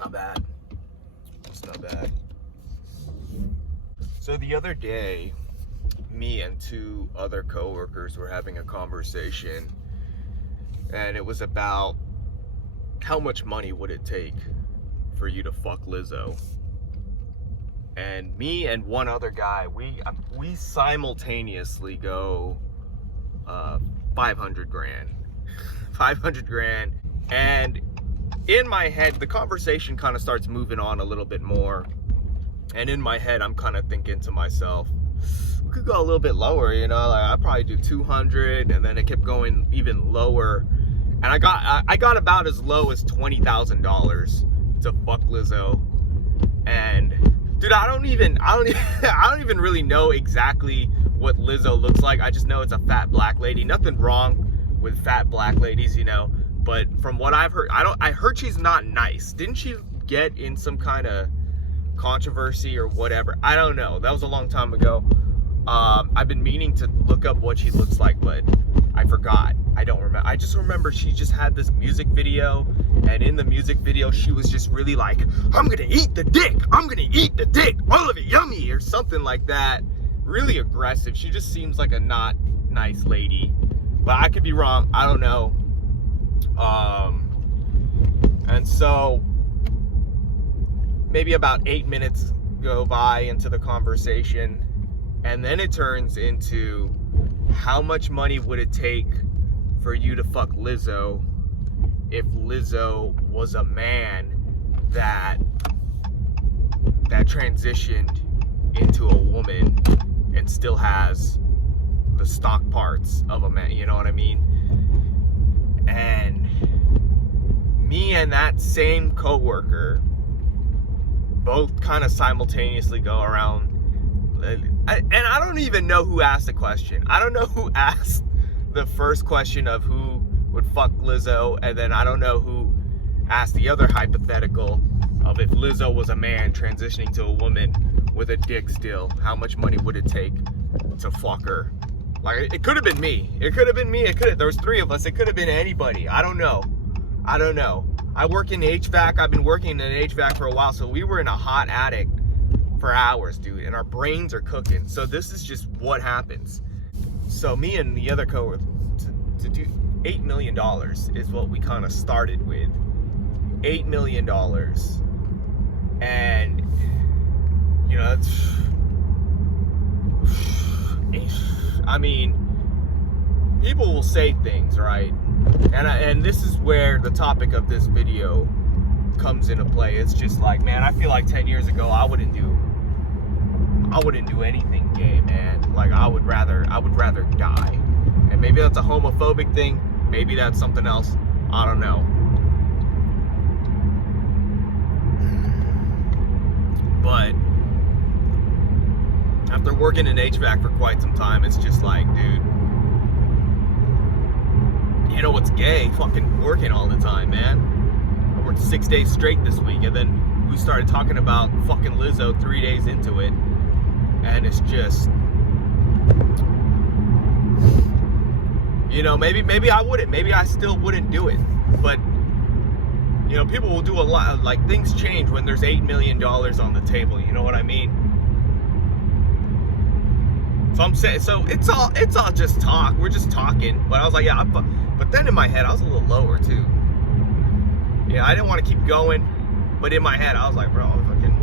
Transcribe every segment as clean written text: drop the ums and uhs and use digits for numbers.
not bad. It's not bad. So the other day, me and two other coworkers were having a conversation, and it was about how much money would it take for you to fuck Lizzo. And me and one other guy, we simultaneously go 500 grand. 500 grand. And in my head, the conversation kind of starts moving on a little bit more. And in my head, I'm kind of thinking to myself, we could go a little bit lower, you know, like I'd probably do 200, and then it kept going even lower. And I got about as low as $20,000 to fuck Lizzo. And dude, I don't even really know exactly what Lizzo looks like. I just know it's a fat black lady. Nothing wrong with fat black ladies, you know. But from what I've heard, I heard she's not nice. Didn't she get in some kind of controversy or whatever? I don't know. That was a long time ago. I've been meaning to look up what she looks like, but I forgot. I don't remember. I just remember she just had this music video, and in the music video she was just really like, I'm gonna eat the dick, I'm gonna eat the dick, all of it yummy, or something like that. Really aggressive. She just seems like a not nice lady, but I could be wrong. I don't know. And so maybe about 8 minutes go by into the conversation, and then it turns into, how much money would it take for you to fuck Lizzo if Lizzo was a man that transitioned into a woman and still has the stock parts of a man, you know what I mean? And me and that same coworker both kind of simultaneously go around, and I don't even know who asked the question. I don't know who asked the first question of who would fuck Lizzo, and then I don't know who asked the other hypothetical of if Lizzo was a man transitioning to a woman with a dick still, how much money would it take to fuck her? Like, it could have been me. It could have been me. There was three of us. It could have been anybody. I don't know. I work in HVAC. I've been working in HVAC for a while, so we were in a hot attic for hours, dude, and our brains are cooking. So this is just what happens. So me and the other coworker, to do $8 million is what we kind of started with. $8 million. And, you know, that's, I mean, people will say things, right? And this is where the topic of this video comes into play. It's just like, man, I feel like 10 years ago I wouldn't do anything gay, man. Like, I would rather die. And maybe that's a homophobic thing, maybe that's something else, I don't know. But after working in HVAC for quite some time, it's just like, dude, you know what's gay? Fucking working all the time, man. I worked 6 days straight this week, and then we started talking about fucking Lizzo 3 days into it, and it's just, you know, maybe I wouldn't, maybe I still wouldn't do it, but, you know, people will do a lot, like, things change when there's $8 million on the table, you know what I mean? So I'm saying, so it's all just talk. We're just talking. But I was like, yeah. But then in my head, I was a little lower too. Yeah, I didn't want to keep going, but in my head, I was like, bro, fucking,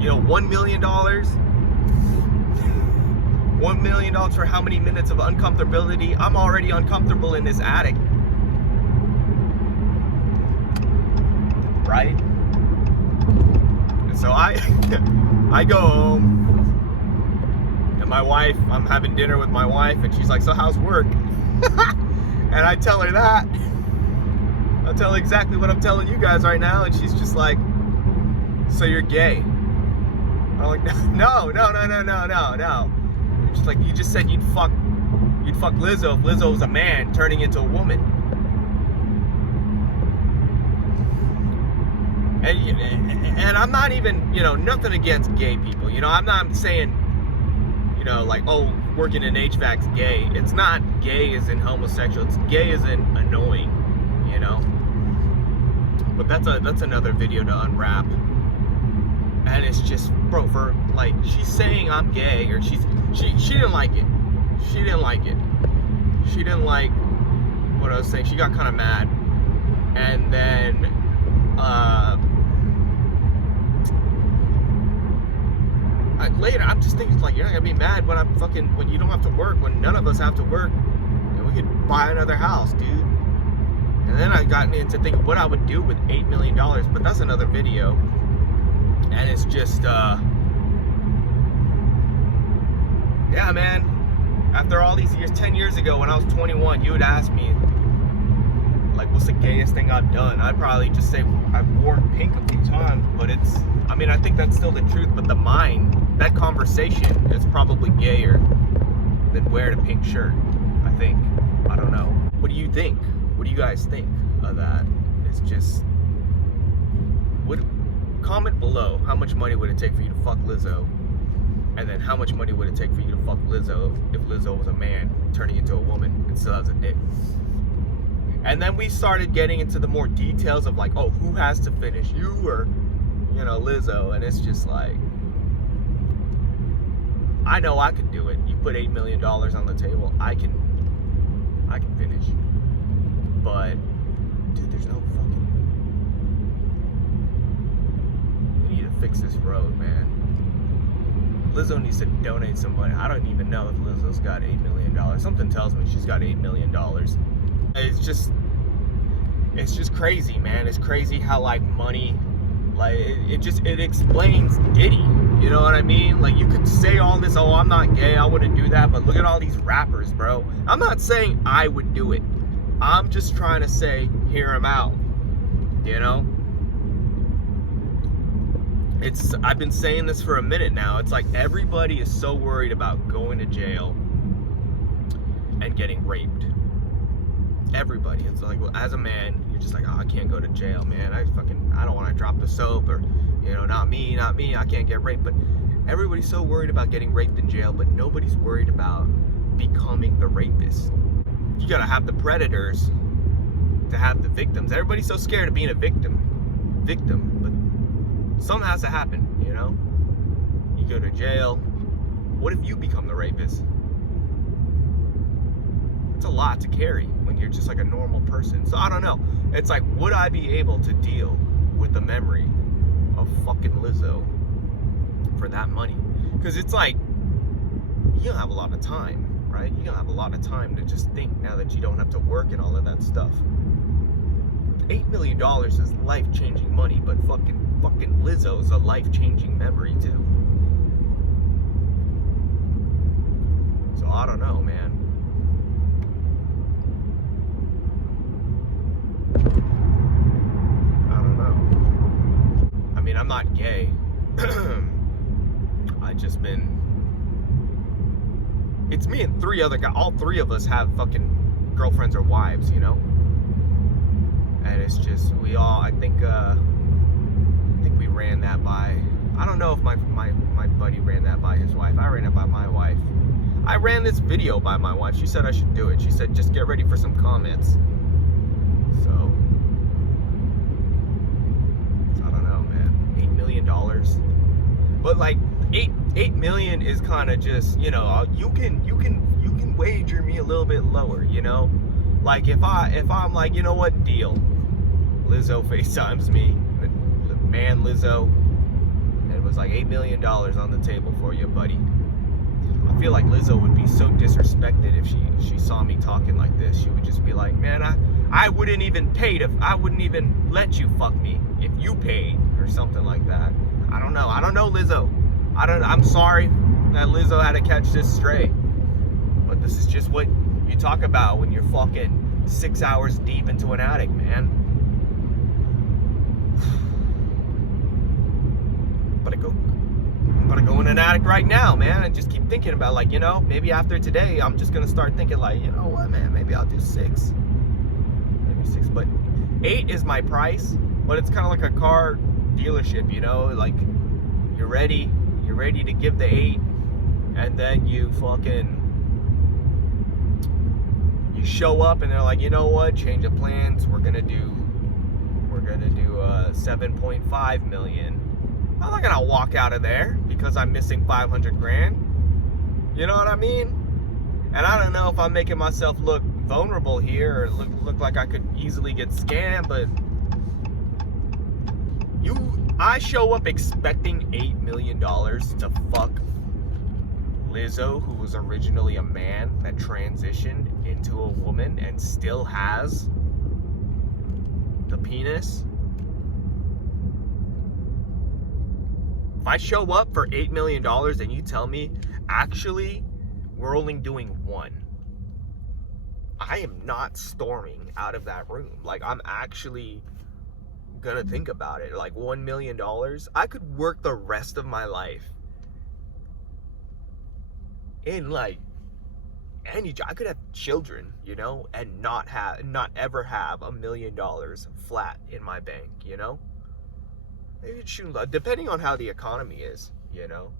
you know, $1 million. $1 million for how many minutes of uncomfortability? I'm already uncomfortable in this attic, right? And so I go home, and my wife, I'm having dinner with my wife, and she's like, so how's work? And I tell her that. I'll tell her exactly what I'm telling you guys right now, and she's just like, so you're gay? I'm like, no. She's like, you just said you'd fuck Lizzo if Lizzo was a man turning into a woman. And I'm not even, you know, nothing against gay people. You know, I'm not saying, you know, like, oh, working in HVAC's gay. It's not gay as in homosexual. It's gay as in annoying, you know? But that's another video to unwrap. And it's just, bro, for like, she's saying I'm gay, or she didn't like it. She didn't like it. She didn't like what I was saying. She got kind of mad. And then later, I'm just thinking, like, you're not gonna be mad when when you don't have to work, when none of us have to work, and we could buy another house, dude. And then I got into thinking what I would do with $8 million, but that's another video. And it's just, yeah, man, after all these years, 10 years ago when I was 21, you would ask me, like, what's the gayest thing I've done? I'd probably just say I've worn pink a few times, but it's, I mean, I think that's still the truth, but the mind, that conversation is probably gayer than wearing a pink shirt, I think. I don't know. What do you think? What do you guys think of that? It's just, comment below, how much money would it take for you to fuck Lizzo? And then how much money would it take for you to fuck Lizzo if Lizzo was a man turning into a woman and still has a dick? And then we started getting into the more details of, like, oh, who has to finish, you or, you know, Lizzo? And it's just like, I know I could do it. You put $8 million on the table, I can finish. But, dude, there's no fucking, we need to fix this road, man. Lizzo needs to donate some money. I don't even know if Lizzo's got $8 million. Something tells me she's got $8 million. It's just crazy, man. It's crazy how, like, money, like, it explains Diddy. You know what I mean? Like, you could say all this, oh, I'm not gay, I wouldn't do that, but look at all these rappers, bro. I'm not saying I would do it. I'm just trying to say, hear him out. You know? I've been saying this for a minute now. It's like everybody is so worried about going to jail and getting raped. Everybody. It's like, well, as a man, you're just like, oh, I can't go to jail, man. I don't want to drop the soap, or, you know, not me, I can't get raped. But everybody's so worried about getting raped in jail, but nobody's worried about becoming the rapist. You gotta have the predators to have the victims. Everybody's so scared of being a victim, but something has to happen, you know? You go to jail. What if you become the rapist? It's a lot to carry when you're just like a normal person. So I don't know. It's like, would I be able to deal with the memory of fucking Lizzo for that money? Because it's like, you don't have a lot of time, right? You don't have a lot of time to just think now that you don't have to work and all of that stuff. $8 million is life-changing money, but fucking Lizzo's a life-changing memory too. So I don't know, man. I don't know. I mean, I'm not gay. I just been. It's me and three other guys. All three of us have fucking girlfriends or wives, you know. And it's just, we all, I think we ran that by, I don't know if my buddy ran that by his wife. I ran it by my wife. I ran this video by my wife. She said I should do it. She said, just get ready for some comments. So, I don't know, man. $8 million. But like, 8 million is kind of just, you know, you can wager me a little bit lower, you know? Like, if I'm like, you know what, deal. Lizzo FaceTimes me, the man Lizzo, and it was like $8 million on the table for you, buddy. I feel like Lizzo would be so disrespected if she saw me talking like this. She would just be like, man, I wouldn't even I wouldn't even let you fuck me if you paid, or something like that. I don't know, Lizzo. I'm sorry that Lizzo had to catch this stray. But this is just what you talk about when you're fucking 6 hours deep into an attic, man. I'm gonna go in an attic right now, man, and just keep thinking about, like, you know, maybe after today, I'm just gonna start thinking, like, you know what, man, maybe I'll do 6. Maybe 6, but 8 is my price, but it's kind of like a car dealership, you know, like, you're ready to give the 8, and then you show up and they're like, you know what, change of plans, we're gonna do we're gonna do 7.5 million. I'm not gonna walk out of there because I'm missing 500 grand. You know what I mean? And I don't know if I'm making myself look vulnerable here or look like I could easily get scammed, but I show up expecting $8 million to fuck Lizzo, who was originally a man that transitioned into a woman and still has the penis. If I show up for $8 million and you tell me, actually, we're only doing one, I am not storming out of that room. Like, I'm actually gonna think about it. Like, $1 million, I could work the rest of my life in like any job. I could have children, you know, and not ever have $1 million flat in my bank, you know. Maybe depending on how the economy is, you know.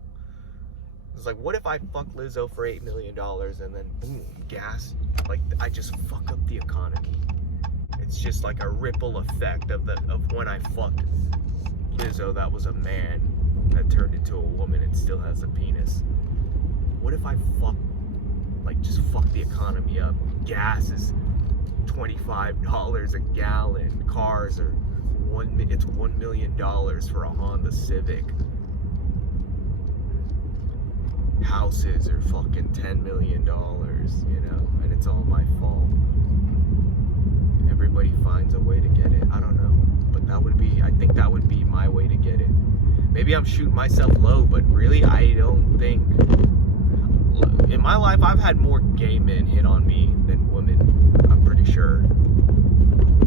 It's like, what if I fuck Lizzo for $8 million and then boom, gas? Like, I just fuck up the economy. It's just like a ripple effect of when I fucked Lizzo, that was a man that turned into a woman and still has a penis. What if I just fuck the economy up? Gas is $25 a gallon. Cars are it's $1 million for a Honda Civic. Houses are fucking $10 million, you know, and it's all my fault. Everybody finds a way to get it. I don't know, but I think that would be my way to get it. Maybe I'm shooting myself low, but really, I don't think. In my life, I've had more gay men hit on me than women. I'm pretty sure.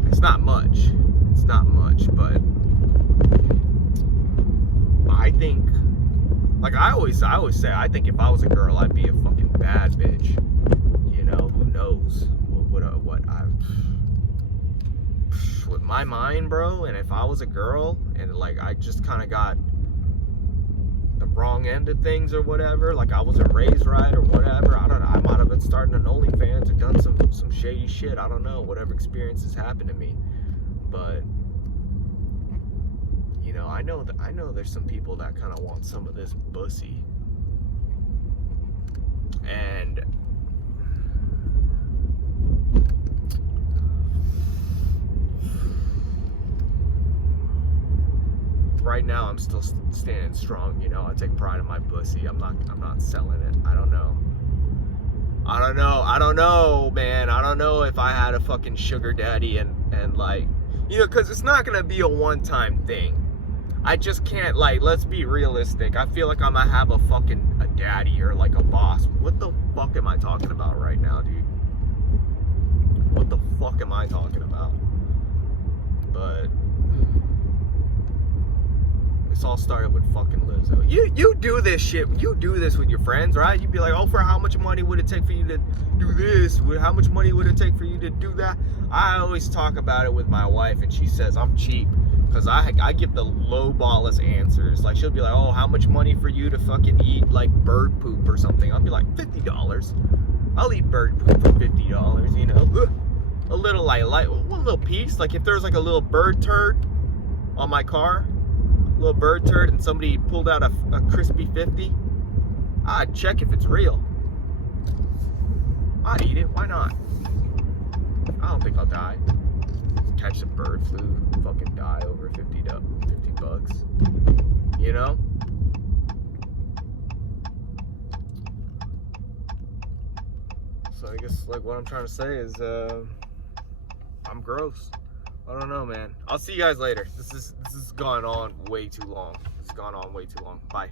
It's not much. It's not much, but I think, like I always say, I think if I was a girl, I'd be a fucking bad bitch. You know, who knows with my mind, bro. And if I was a girl and like I just kind of got the wrong end of things or whatever, like I wasn't raised right or whatever, I don't know, I might have been starting an OnlyFans or done some shady shit. I don't know, whatever experiences happened to me. But you know, I know there's some people that kind of want some of this pussy. And right now I'm still standing strong, you know. I take pride in my pussy. I'm not selling it. I don't know, man. I don't know if I had a fucking sugar daddy and like, you know, because it's not gonna be a one-time thing. I just can't, like, let's be realistic. I feel like I'm gonna have a daddy or like a boss. What the fuck am I talking about right now, dude? What the fuck am I talking about? But this all started with fucking Lizzo. You do this shit. You do this with your friends, right? You'd be like, oh, for how much money would it take for you to do this? How much money would it take for you to do that? I always talk about it with my wife, and she says I'm cheap because I give the low-ballest answers. Like, she'll be like, oh, how much money for you to fucking eat like bird poop or something? I'll be like, $50. I'll eat bird poop for $50. You know, a little like one little piece. Like if there's like a little bird turd on my car. Little bird turd, and somebody pulled out a crispy 50, I'd check if it's real. I'd eat it. Why not? I don't think I'll die. Catch the bird flu, fucking die over 50 bucks. You know? So I guess like what I'm trying to say is I'm gross. I don't know, man. I'll see you guys later. This has gone on way too long. Bye.